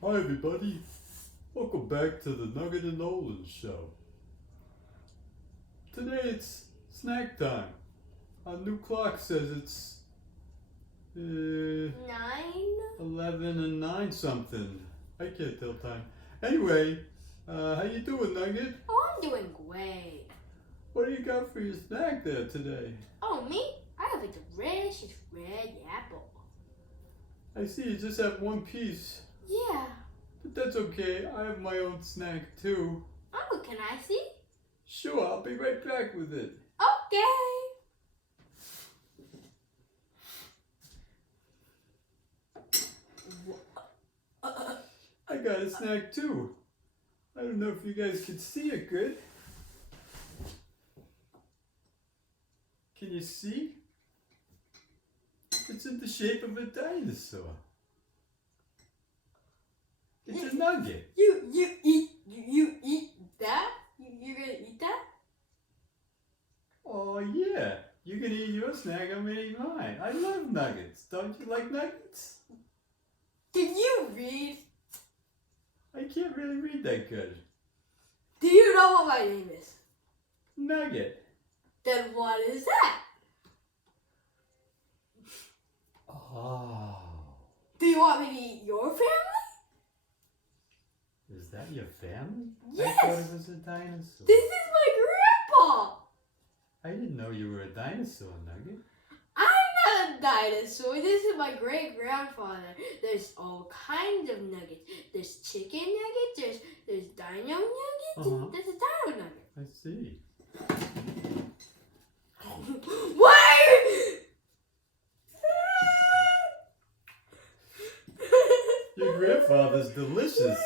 Hi everybody, welcome back to the Nugget and Nolan show. Today it's snack time. Our new clock says it's 9? 11 and 9 something. I can't tell time. Anyway, how you doing, Nugget? Oh, I'm doing great. What do you got for your snack there today? Oh, me? I have a delicious red apple. I see you just have one piece, Yeah. but that's okay. I have my own snack too. Oh, can I see? Sure, I'll be right back with it. Okay. I got a snack too. I don't know if you guys can see it good. Can you see? It's in the shape of a dinosaur. It's a nugget. You eat that? You gonna eat that? Oh yeah, you can eat your snack, I'm gonna eat mine. I love nuggets. Don't you like nuggets? Can you read? I can't really read that good. Do you know what my name is? Nugget. Then what is that? Oh. Do you want me to eat your family? Is that your family? Yes. I thought it was a dinosaur. This is my grandpa. I didn't know you were a dinosaur, Nugget. I'm not a dinosaur. This is my great grandfather. There's all kinds of nuggets. There's chicken nuggets. There's dino nuggets. There's a dino nugget. I see. Wait! Your grandfather's delicious.